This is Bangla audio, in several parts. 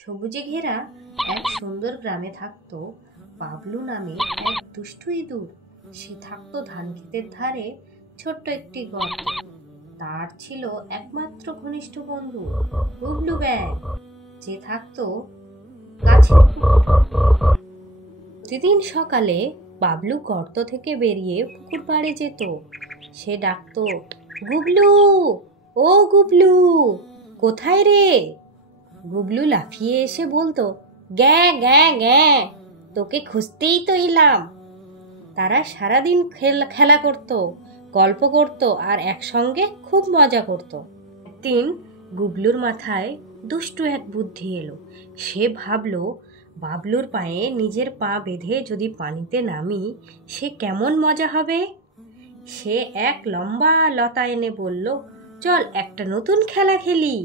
সবুজে ঘেরা এক সুন্দর গ্রামে থাকতো বাবলু নামে এক দুষ্টু ইঁদুর। সে থাকতো ধান ক্ষেতের ধারে ছোট্ট একটি গর্তে। তার ছিল একমাত্র ঘনিষ্ঠ বন্ধু গুবলু ব্যাং, যে থাকতো গাছের প্রতিদিন সকালে বাবলু গর্ত থেকে বেরিয়ে পুকুর পাড়ে যেত। সে ডাকতো, গুবলু, ও গুবলু, কোথায় রে? গুবলু লাফিয়ে এসে বলতো, গ্যাঁ গ্যাঁ গ্যাঁ, তোকে খুঁজতেই তো এলাম। তারা সারাদিন খেলা করত, গল্প করত আর একসঙ্গে খুব মজা করত। একদিন গুবলুর মাথায় দুষ্টু এক বুদ্ধি এলো। সে ভাবলো, বাবলুর পায়ে নিজের পা বেঁধে যদি পানিতে নামি সে কেমন মজা হবে। সে এক লম্বা লতা এনে বলল, চল একটা নতুন খেলা খেলি।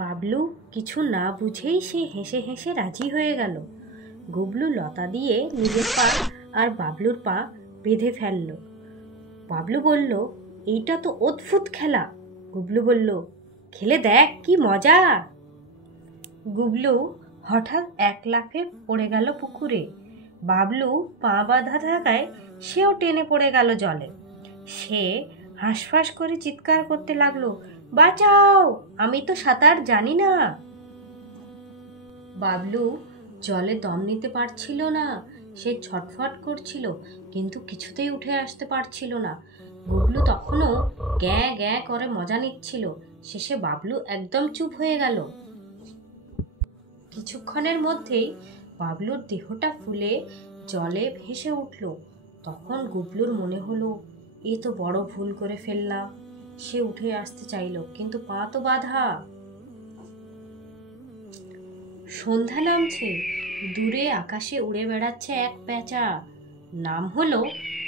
বাবলু কিছু না বুঝেই সে হেসে হেসে রাজি হয়ে গেল। গুবলু লতা দিয়ে নিজের পা আর বাবলুর পা বেঁধে ফেলল। বাবলু বলল, এইটা তো অদ্ভুত খেলা। গুবলু বলল, খেলে দেখ কি মজা। গুবলু হঠাৎ এক লাফে পড়ে গেল পুকুরে। বাবলু পা বাঁধা থাকায় সেও টেনে পড়ে গেল জলে। সে হাঁসফাঁস করে চিৎকার করতে লাগলো, বাঁচাও, আমি তো সাঁতার জানি না। বাবলু জলে দম নিতে পারছিল না। সে ছটফট করছিল, কিন্তু কিছুতেই উঠে আসতে পারছিল না। গুবলু তখনও গ্যাঁ গ্যাঁ করে মজা নিচ্ছিল। শেষে বাবলু একদম চুপ হয়ে গেল। কিছুক্ষণের মধ্যেই বাবলুর দেহটা ফুলে জলে ভেসে উঠল। তখন গুবলুর মনে হলো, এ তো বড় ভুল করে ফেললাম। সে উঠে আসতে চাইল, কিন্তু পা তো বাঁধা। সন্ধ্যা নামছে, দূরে আকাশে উড়ে বেড়াচ্ছে এক প্যাঁচা। নাম হলো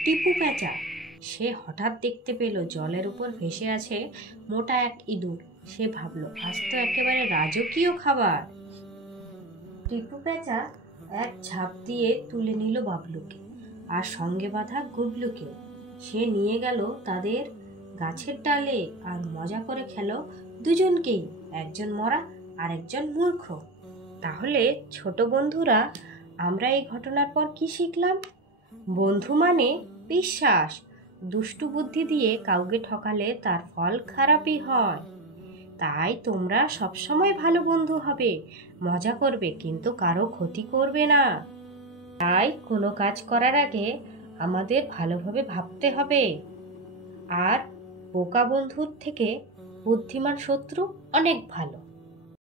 টিপু প্যাঁচা। সে হঠাৎ দেখতে পেল জলের উপর ভেসে আছে মোটা এক ইঁদুর। সে ভাবলো, আজ তো একেবারে রাজকীয় খাবার। টিপু প্যাঁচা এক ঝাঁপ দিয়ে তুলে নিল বাবলুকে আর সঙ্গে বাঁধা গুবলুকেও। সে নিয়ে গেল তাদের গাছের ডালে আর মজা করে খেলো দুজনকেই, একজন মরা আর একজন মূর্খ। তাহলে ছোট বন্ধুরা, আমরা এই ঘটনার পর কি শিখলাম? বন্ধু মানে বিশ্বাস। দুষ্টু বুদ্ধি দিয়ে কাউকে ঠকালে তার ফল খারাপই হয়। তাই তোমরা সবসময় ভালো বন্ধু হবে, মজা করবে, কিন্তু কারো ক্ষতি করবে না। তাই কোনো কাজ করার আগে আমাদের ভালোভাবে ভাবতে হবে। আর বোকা বন্ধুর থেকে বুদ্ধিমান শত্রু অনেক ভালো।